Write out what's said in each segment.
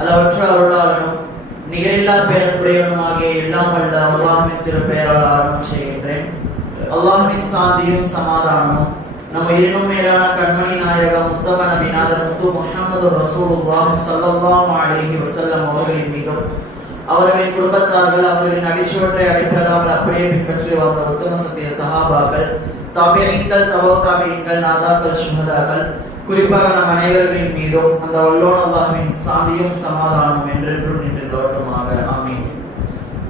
அளவற்ற அருளாளனும் நிகரில்லா பேரன்புடையவனுமாகிய எல்லாம் வல்ல அல்லாஹ்வின் திருப்பெயரால் ஆரம்பம் செய்கின்றேன். அல்லாஹ்வின் சாந்தியும் சமாதானமும் நம்ம இன்னும் மேலான கண்மணி நாயகம் முத்தம நபிநாதர் முத்து முஹம்மது ரசூலுல்லாஹ் ஸல்லல்லாஹு அலைஹி வஸல்லம் அவர்களின் மீதும் அவர்களின் குடும்பத்தார்கள் அவர்களின் அடிச்சுவற்றை அடிப்படையாக அப்படியே பின்பற்றி வாழ்ந்த உத்தம சத்திய சஹாபாக்கள், தாபியீன்கள், தபவு தாபியீன்கள், நாதாக்கள், சுஹதாக்கள், குறிப்பாக நம் அனைவர்களின் மீதும் அந்த வல்லோன் அல்லாஹ்வின் சாந்தியும் சமாதானமும் என்றென்றும் நின்று நிலவட்டுமாக. ஆமீன்.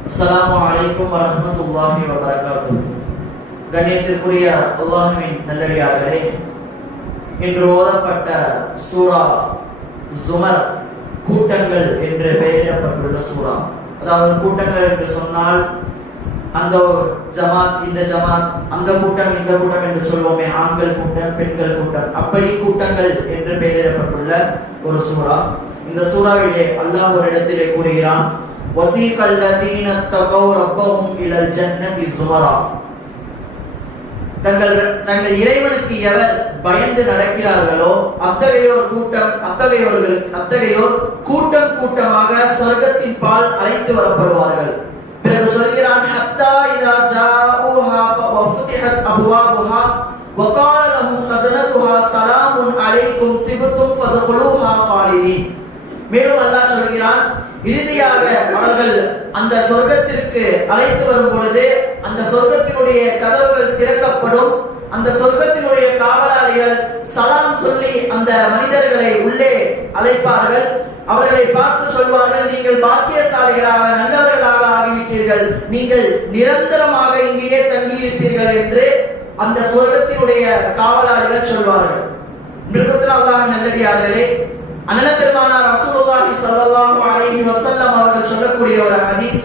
அஸ்ஸலாமு அலைக்கும் வரஹ்மத்துல்லாஹி வபரகாத்துஹு. கண்ணியத்திற்குரிய அல்லாஹ்வின் நல்லடியார்களே, இன்று ஓதப்பட்ட சூரா ஜுமர் கூட்டங்கள் என்று பெயரிடப்பட்டுள்ள சூரா. அதாவது கூட்டங்கள் என்று சொன்னால் அந்த ஜமாத், இந்த ஜமாத், அந்த கூட்டம், இந்த கூட்டம் என்று சொல்வோமே, ஆண்கள் கூட்டம், பெண்கள் கூட்டம், அப்படி கூட்டங்கள் என்று பெயரிடப்பட்டுள்ள ஒரு சூரா. இந்த சூறாவிலே அல்லாஹ் ஒரு இடத்திலே கூறுகிறான், வஸீகல்லதீன தகவ் ரப்பஹும் இலல் ஜன்னதி ஸுமரா. தங்கள் இறைவனுக்கு எவர் பயந்து நடக்கிறார்களோ அத்தகையோர் கூட்டம் கூட்டமாக சொர்க்கத்தின் பால் அழைத்து வரப்படுவார்கள். பிறகு சொல்கிறான், ஹத்தா இதா ஜாஊஹா ஃபஃபுதிஹத் அப்வாபுஹா வகால லஹும் ஹஸனத்துஹா ஸலாமுன் அலைக்கும் திப்தும் ஃபத்ஹுலூஹா ஃபாலிதீன். மேலும் அல்லாஹ் சொல்கிறான், இறுதியாக அவர்கள் அந்த சொர்க்கத்திற்கு அழைத்து வரும் பொழுது அந்த சொர்க்கத்தினுடைய கதவுகள் திறக்கப்படும். அந்த சொர்க்கத்தினுடைய காவலாளிகள் சலாம் சொல்லி அந்த மனிதர்களை உள்ளே அழைப்பார்கள். அவர்களை பார்த்து சொல்வார்கள், நீங்கள் பாக்கியசாலிகளாக நல்லவர்களாக ஆகிவிட்டீர்கள், நீங்கள் நிரந்தரமாக இங்கேயே தங்கியிருப்பீர்கள் என்று அந்த சொர்க்கத்தினுடைய காவலாளிகள் சொல்வார்கள். அல்லாஹ் நல்லடியார்களே, அண்ணல் பெருமானார் ரசூலுல்லாஹி ஸல்லல்லாஹு அலைஹி வஸல்லம் அவர்கள் சொல்லக்கூடிய ஒரு ஹதீஸ்,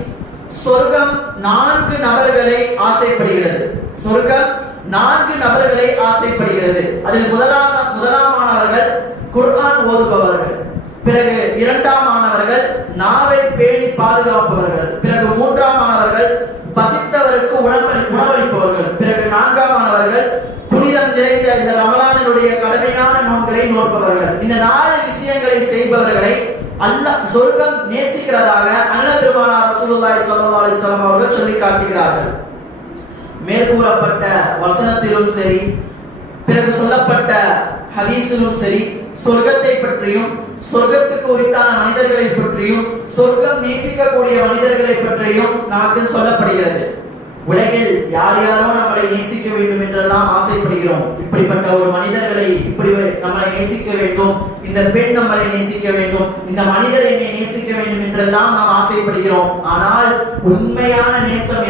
சொர்க்கம் 4 நபர்களை ஆசைப்படுகிறது. சொர்க்கம் 4 நபர்களை ஆசைப்படுகிறது. அதில் முதலாமானவர்கள் குர்ஆன் ஓதுபவர்கள், பிறகு இரண்டாமானவர்கள் நாவை பேணி பாதுகாப்பவர்கள், பிறகு மூன்றாமானவர்கள் பசித்தவருக்கு உணவளிப்பவர்கள், பிறகு நான்காமானவர்கள் புனிதம் நிறைந்த இந்த ரமலானுடைய கடமையான நோன்களை நோற்பவர்கள். இந்த 4 விஷயங்களை செய்பவர்களை அல்லாஹ் சொர்க்கம் நேசிக்கிறதாக அண்ணல் பெருமானார் ரசூலுல்லாஹி ஸல்லல்லாஹு அலைஹி வஸல்லம் அவர்கள் சொல்லி காட்டுகிறார்கள். மேற்கூறப்பட்ட வசனத்திலும் சரி, பிறகு சொல்லப்பட்ட ஹதீஸிலும் சரி, சொர்க்கத்தை பற்றியும் சொர்க்கத்துக்கு உரித்தான மனிதர்களை பற்றியும் சொர்க்கம் நேசிக்கக்கூடிய மனிதர்களை பற்றியும் நமக்கு சொல்லப்படுகிறது. உலகில் யார் யாரோ நம்மளை நேசிக்க வேண்டும் என்றெல்லாம் ஆசைப்படுகிறோம். இப்படிப்பட்ட ஒரு மனிதர்களை இப்படி நம்மளை நேசிக்க வேண்டும், இந்த பெண் நம்மளை நேசிக்க வேண்டும், இந்த மனிதர் என்னை நேசிக்க வேண்டும் என்றெல்லாம் நாம் ஆசைப்படுகிறோம். ஆனால் உண்மையான நேசம்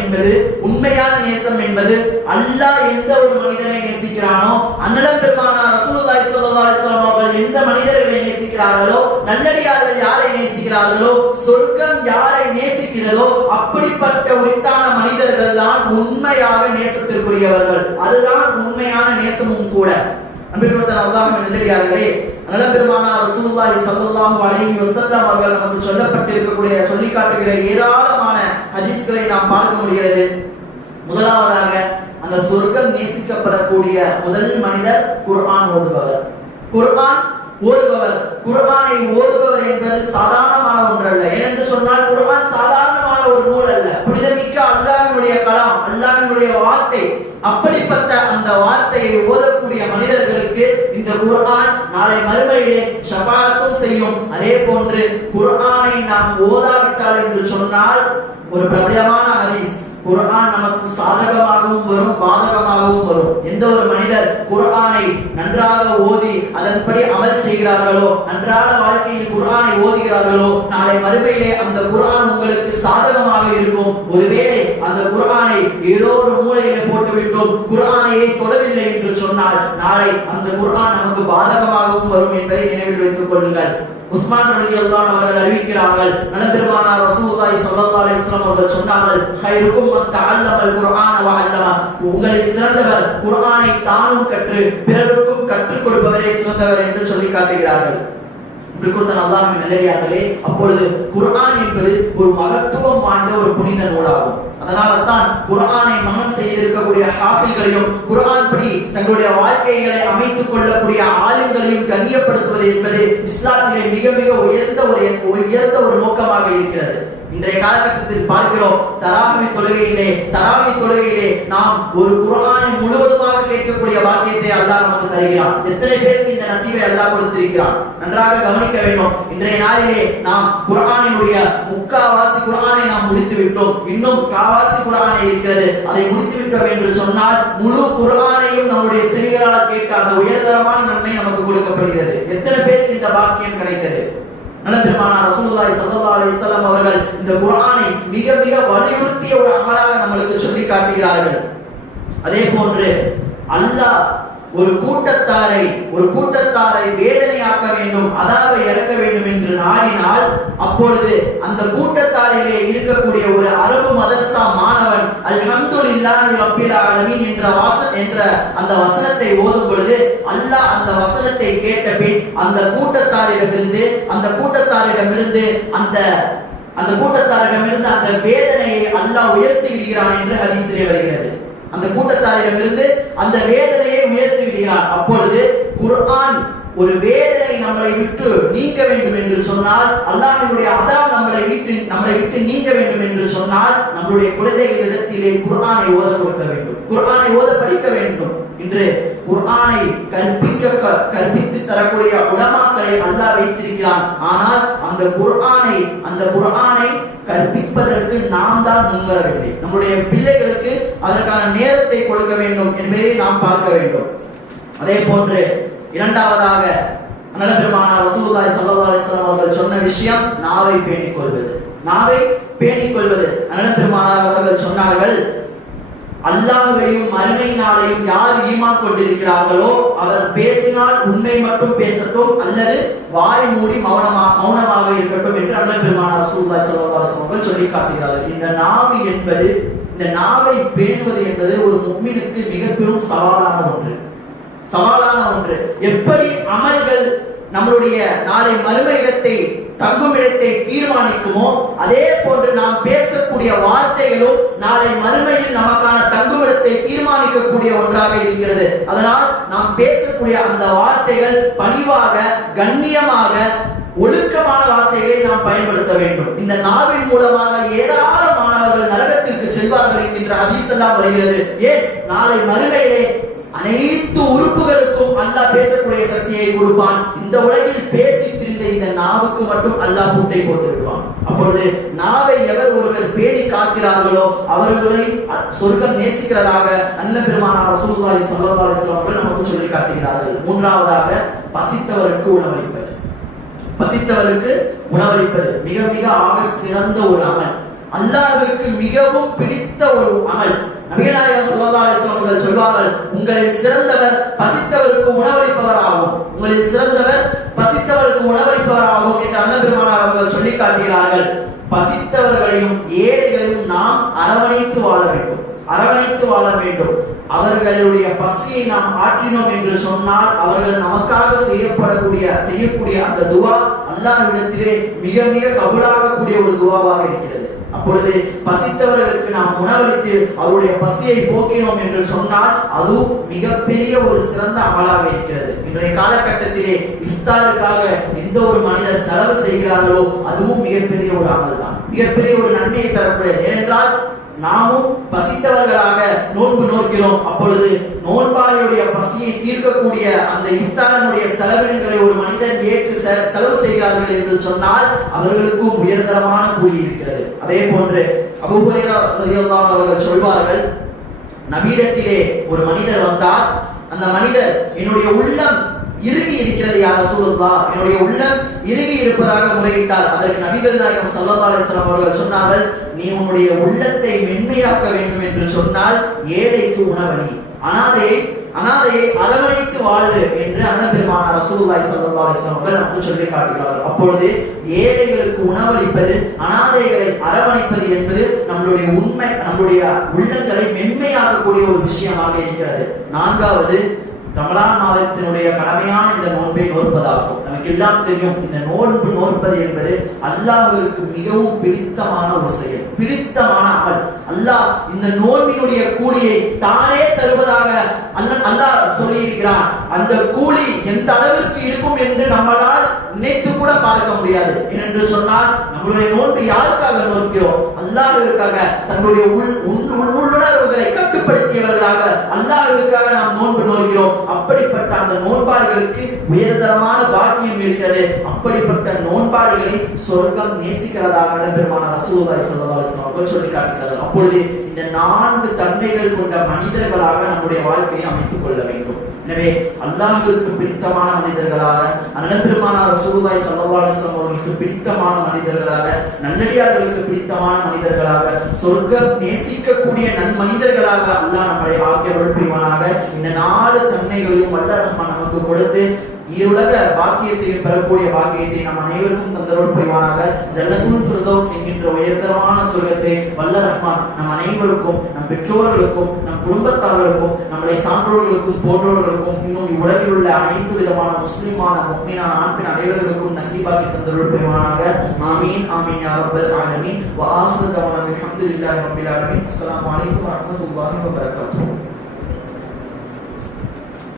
என்பது அல்லாஹ் எந்த ஒரு மனிதரை நேசிக்கிறானோ, அண்ணல் பெருமானார் ரசூலுல்லாஹி ஸல்லல்லாஹு அலைஹி வஸல்லம் அவர்கள் எந்த மனிதர்களை நேசிக்கிறார்களோ, நல்லடியார்கள் யாரை நேசிக்கிறார்களோ, சொர்க்கம் யாரை நேசிக்கிறதோ அப்படிப்பட்ட உரித்தான மனிதர்கள் தான் உண்மையாக நேசத்திற்குரியவர்கள். அதுதான் உண்மையான நேசமும் கூட. அன்பிற்குரிய அல்லாஹ்வின் நல்லடியார்களே, அண்ணல் பெருமானார் ரசூலுல்லாஹி ஸல்லல்லாஹு அலைஹி வஸல்லம் அவர்கள் நமக்கு சொல்லி காட்டுகிற ஏராளமான ஹதீஸ்களை நாம் பார்க்க முடிகிறது. முதலாவதாக அந்த சொர்க்கம் நேசிக்கப்படக்கூடிய முதல் மனிதர் குர்ஆன் ஓதுபவர். குர்ஆனை ஓதுபவர் என்பது சாதாரணமான ஒன்றல்ல. ஏனென்று சொன்னால் குர்ஆன் சாதாரணமான ஒரு நூல் அல்ல, புனிதமிக்க அல்லாஹ்வினுடைய கலாம், அல்லாஹ்வினுடைய வார்த்தை. அப்படிப்பட்ட அந்த வார்த்தையை ஓதக்கூடிய மனிதர்களுக்கு இந்த குர்ஆன் நாளை மறுமையிலே ஷஃபாஅத்தும் செய்யும். அதே போன்று குர்ஆனை நாம் ஓதாவிட்டால் என்று சொன்னால் ஒரு பிரபலமான ஹதீஸ், குர்ஆன் நமக்கு சாதகமாகவும் வரும், பாதகமாகவும் வரும். எந்த ஒரு மனிதர் குர்ஆனை நன்றாக ஓதி அதன்படி அமல் செய்கிறார்களோ, அன்றாட வாழ்க்கையில் குர்ஆனை ஓதுகிறார்களோ, நாளை மறுமையிலே அந்த குர்ஆன் உங்களுக்கு சாதகமாக இருக்கும். ஒருவேளை அந்த குர்ஆனை ஏதோ ஒரு மூலையிலே போட்டுவிட்டோம், குர்ஆனையே தொடவில்லை என்று சொன்னால் நாளை அந்த குர்ஆன் நமக்கு பாதகமாகவும் வரும் என்பதை நினைவில் வைத்துக் கொள்ளுங்கள். உஸ்மான் ரலியல்லாஹு அன்ஹு அவர்கள் அறிவிக்கிறார்கள், அண்ணல் பெருமானார் ரசூலுல்லாஹி ஸல்லல்லாஹு அலைஹி வஸல்லம் அவர்கள் சொன்னார்கள், "கைருக்கும் மன் தஅல்லமல் குர்ஆன வ அல்லம." உங்களில் சிறந்தவர் குர்ஆனை தானும் கற்று பிறருக்கும் கற்றுக் கொடுப்பவரே சிறந்தவர் என்று சொல்லி காட்டுகிறார்கள். அல்லாஹ்வின் நல்லடியார்களே, அப்பொழுது குர்ஆன் என்பது ஒரு மகத்துவம் வாய்ந்த ஒரு புனித நூலாகும். அதனால தான் குர்ஆனை மனனம் செய்திருக்கக்கூடிய ஹாஃபில்களையும் குர்ஆன் படி தங்களுடைய வாழ்க்கைகளை அமைத்துக் கொள்ளக்கூடிய ஆலிம்களையும் கண்ணியப்படுத்துவது என்பது இஸ்லாத்திலே மிக மிக உயர்ந்த ஒரு நோக்கமாக இருக்கிறது. இன்றைய காலகட்டத்தில் பார்க்கிறோம், தராவி தொழுகையிலே நாம் ஒரு குர்ஆனை முழுவதுமாக கேட்கக்கூடிய பாக்கியத்தை அல்லாஹ் நமக்கு தருகிறான். எத்தனை பேருக்கு இந்த நசீவை அல்லாஹ் கொடுத்திருக்கிறான்? நன்றாக கவனிக்க வேண்டும். இன்றைய நாளிலே நாம் குர்ஆனினுடைய முக்காவாசி குர்ஆனை நாம் முடித்து விட்டோம். இன்னும் காவாசி குர்ஆனை இருக்கிறது. அதை முடித்து விட்டோம் என்று சொன்னால் முழு குர்ஆனையும் நம்முடைய செவிகளால் கேட்ட அந்த உயர்தரமான நன்மை நமக்கு கொடுக்கப்படுகிறது. எத்தனை பேருக்கு இந்த பாக்கியம் கிடைத்தது? பெருமானார் ரசூலுல்லாஹி ஸல்லல்லாஹு அலைஹி வஸல்லம் அவர்கள் இந்த குர்ஆனை மிக மிக வலியுறுத்திய ஒரு அமலாக நம்மளுக்கு சொல்லி காட்டுகிறார்கள். அதே போன்று அல்லாஹ் ஒரு கூட்டத்தாரை வேதனையாக்க வேண்டும், அதாவை இறக்க வேண்டும் என்று நாடினால், அப்பொழுது அந்த கூட்டத்தாரிலே இருக்கக்கூடிய ஒரு அரபு மதர்சா மாணவன் அல்ஹம்துலில்லாஹி ரப்பில் ஆலமீன் என்ற அந்த வசனத்தை ஓதும் பொழுது அல்லாஹ் அந்த வசனத்தை கேட்ட பின் அந்த கூட்டத்தாரிடமிருந்து அந்த வேதனையை அல்லாஹ் உயர்த்தி விடுகிறான் என்று ஹதீஸிலே வருகிறது. அந்த கூட்டத்தாரிடமிருந்து அந்த வேதனையை உயர்த்தி விடுகிறான். அப்பொழுது குர்ஆன் ஒரு வேதனை நம்மளை விட்டு நீங்க வேண்டும் என்று சொன்னால், அல்லாஹ்வுடைய அதாப் நம்மளை விட்டு நீங்க வேண்டும் என்று சொன்னால், நம்மளுடைய குழந்தைகளிடத்திலே குர்ஆனை ஓத கொடுக்க வேண்டும், குர்ஆனை ஓத படிக்க வேண்டும். இன்று குர்ஆனை கற்பித்து தரக்கூடிய உலமாக்களை அல்லாஹ் வைத்திருக்கிறான். ஆனால் அந்த குர்ஆனை கற்பிப்பதற்கு நாம் தான் முன்வரவில்லை. நம்முடைய பிள்ளைகளுக்கு அதற்கான நேரத்தை கொடுக்க வேண்டும் என்பதை நாம் பார்க்க வேண்டும். அதே போன்று இரண்டாவதாக பெருமானார் ரசூலுல்லாஹி ஸல்லல்லாஹு அலைஹி வஸல்லம் அவர்கள் சொன்ன விஷயம் நாவை பேணிக் கொள்வது. பெருமானார் அவர்கள் சொன்னார்கள், அல்லாஹ்வையும் மறுமை நாளையும் யார் ஈமான் கொண்டிருக்கிறார்களோ அவர் பேசினால் உண்மை மட்டும் பேசட்டும், அல்லது வாய் மூடி மௌனமாக இருக்கட்டும் என்று அண்ணல் பெருமானார் ரசூலுல்லாஹி ஸல்லல்லாஹு அலைஹி வஸல்லம் அவர்கள் சொல்லி காட்டுகிறார்கள். இந்த நாவை பேணுவது என்பது ஒரு முஃமினுக்கு மிக பெரும் சவாலான ஒன்று. எப்படி அமல்கள் நம்மளுடைய நாளை மறுமை இடத்தை தங்கும் இடத்தை தீர்மானிக்குமோ, அதே போன்று நாம் பேசக்கூடிய வார்த்தைகளும் நாளை மறுமையில் நமக்கான தங்குமிடத்தை தீர்மானிக்கக்கூடிய ஒன்றாக இருக்கிறது. அதனால் நாம் பேசக்கூடிய அந்த வார்த்தைகள் பணிவாக, கண்ணியமாக, ஒழுக்கமான வார்த்தைகளை நாம் பயன்படுத்த வேண்டும். இந்த நாவின் மூலமாக ஏராளமானவர்கள் நரகத்திற்கு செல்வார்கள் என்கின்ற ஹதீஸ் எல்லாம் வருகிறது. ஏன்? நாளை மறுமையிலே அனைத்து உறுப்புகளுக்கும் அல்லாஹ் பேசக்கூடிய சக்தியை கொடுப்பான். இந்த உலகில் பேசி திரிந்த இந்த நாவுக்கு மட்டும் அல்லாஹ் பூட்டை போட்டு விடுவான். அப்பொழுது நாவை ஒருவர் பேணி காக்கிறார்களோ அவர்களை சொர்க்கம் நேசிக்கிறதாக அண்ணல் பெருமானார் ரசூலுல்லாஹி ஸல்லல்லாஹு அலைஹி வஸல்லம் அவர்கள் நமக்கு சொல்லி காட்டுகிறார்கள். மூன்றாவதாக பசித்தவருக்கு உணவளிப்பது மிக மிக ஆக சிறந்த ஒரு அமல், அல்லாஹ்விற்கு மிகவும் பிடித்த ஒரு அமல். நபிகள் நாயகம் ஸல்லல்லாஹு அலைஹி வஸல்லம் அவர்கள் சொல்வார்கள், உங்களில் சிறந்தவர் பசித்தவருக்கு உணவளிப்பவராகும் என்று அண்ணல் பெருமானார் அவர்கள் சொல்லி காட்டுகிறார்கள். பசித்தவர்களையும் ஏழைகளையும் நாம் அரவணைத்து வாழ வேண்டும். அவர்களுடைய பசியை நாம் ஆற்றினோம் என்று சொன்னால் அவர்கள் நமக்காக செய்யக்கூடிய அந்த துவா அல்லாஹ்விடத்திலே மிக மிக கபூலாகக்கூடிய ஒரு துவாவாக இருக்கிறது. அப்பொழுது பசித்தவர்களுக்கு நாம் உணவளித்து அவருடைய பசியை போக்கினோம் என்று சொன்னால் அதுவும் மிகப்பெரிய ஒரு சிறந்த அமலாக இருக்கிறது. இன்றைய காலகட்டத்திலே இஃப்தாருக்காக எந்த ஒரு மனிதர் செலவு செய்கிறார்களோ அதுவும் மிகப்பெரிய ஒரு அமல் தான், மிகப்பெரிய ஒரு நன்மையை தரக்கூடியது. ஏனென்றால் நாமும் பசித்தவர்களாக நோன்பு நோக்கிறோம். அப்பொழுது நோன்பாளியுடைய பசியை தீர்க்கக்கூடிய அந்த இஃப்தாரினுடைய செலவினங்களை ஒரு மனிதன் ஏற்று செலவு செய்கிறார்கள் என்று சொன்னால் அவர்களுக்கும் உயர்தரமான கூலி இருக்கிறது. அதே போன்று அபூ ஹுரைரா ரலியல்லாஹு அன்ஹு அவர்கள் சொல்வார்கள், நபியிடத்திலே ஒரு மனிதர் வந்தார். அந்த மனிதர், என்னுடைய உள்ளம் இறுகி இருக்கிறது யா ரசூலுல்லாஹ், என்னுடைய உள்ளம் இறுகி இருப்பதாக முறையிட்டார். அதற்கு நபிகள் நாயகம் ஸல்லல்லாஹு அலைஹி வஸல்லம் அவர்கள் சொன்னார்கள், நீ உன்னுடைய உள்ளத்தை மென்மையாக்க வேண்டும் என்று சொன்னால் ஏழைக்கு உணவளி, அனாதையை அரவணைத்து வாழு என்று அண்ணல் பெருமானார் ரசூலுல்லாஹி ஸல்லல்லாஹு அலைஹி வஸல்லம் அவர்கள் நமக்கு சொல்லி காட்டுகிறார்கள். அப்பொழுது ஏழைகளுக்கு உணவளிப்பது, அனாதைகளை அரவணைப்பது என்பது நம்மளுடைய உள்ளங்களை மென்மையாக்கக்கூடிய ஒரு விஷயமாக இருக்கிறது. நான்காவது ரமலான் மாதத்தினுடைய கடமையான இந்த நோன்பை நோற்பதாகும். நமக்கு எல்லாம் தெரியும், இந்த நோன்பு நோற்பது என்பது அல்லாஹ்விற்கு மிகவும் பிடித்தமான ஒரு செயல், பிடித்தமான அமல். அல்லாஹ் இந்த நோன்பினுடைய கூலியை தானே தருவதாக அல்லாஹ் சொல்லி இருக்கிறான். அந்த கூலி எந்த அளவிற்கு இருக்கும் என்று நம்மளால் நினைத்து கூட பார்க்க முடியாது. என்று சொன்னால் நம்மளுடைய நோன்பு யாருக்காக நோக்கிறோம்? அல்லாஹ்விற்காக. தன்னுடைய உள்ளுணர்வுகளை கட்டுப்படுத்தியவர்களாக அல்லாஹ்விற்காக நாம் நோன்பு நோக்கிறோம். அப்படிப்பட்ட அந்த நோன்பாளிகளுக்கு உயர்தரமான பாக்கியம் இருக்கிறது. அப்படிப்பட்ட நோன்பாளிகளை சொர்க்கம் நேசிக்கிறதாக பெருமானார் ரசூலுல்லாஹி ஸல்லல்லாஹு அலைஹி வஸல்லம் அவர்கள் சொல்லி காட்டுகிறார்கள். அப்பொழுது இந்த 4 தன்மைகள் கொண்ட மனிதர்களாக நம்முடைய வாழ்க்கையை அமைத்துக் கொள்ள வேண்டும். எனவே அல்லாஹ்விற்கு பிடித்தமான மனிதர்களாக, அண்ணன் பெருமானார் ரசூலுல்லாஹி ஸல்லல்லாஹு அலைஹி வஸல்லம் அவர்களுக்கு பிடித்தமான மனிதர்களாக, நல்லடியார்களுக்கு பிடித்தமான மனிதர்களாக, சொர்க்கம் நேசிக்கக்கூடிய நன்மனிதர்களாக அல்லாஹ் நம்மளை ஆக்கியருள் புரிவானாக. இந்த 4 தன்மைகளையும் வல்ல ரஹ்மான் நமக்கு கொடுத்து ஈருலக பாக்கியத்தையும் பெறக்கூடிய பாக்கியத்தை நம் அனைவருக்கும் தந்தருள் புரிவானாக. ஜன்னத்துல் ஃபிர்தௌஸ் என்கின்ற உயர்தரமான சொர்க்கத்தை வல்ல ரஹ்மான் நம் அனைவருக்கும், நம் பெற்றோர்களுக்கும், நம் குடும்பத்தார்களுக்கும், நம்முடைய சான்றோர்களுக்கும், போன்றோர்களுக்கும், இன்னும் இவ்வுலகில் உள்ள அனைத்து விதமான முஸ்லிமான முஃமினான ஆண் பெண் அனைவர்களுக்கும் நசீபாக்கி தந்தருள் புரிவானாக. ஆமீன் ஆமீன் யா ரப்பல் ஆலமீன். வ ஆகிரு தஅவானா அல்ஹம்துலில்லாஹி ரப்பில் ஆலமீன். அஸ்ஸலாமு அலைக்கும் வ ரஹ்மத்துல்லாஹி வ பரகாத்துஹு.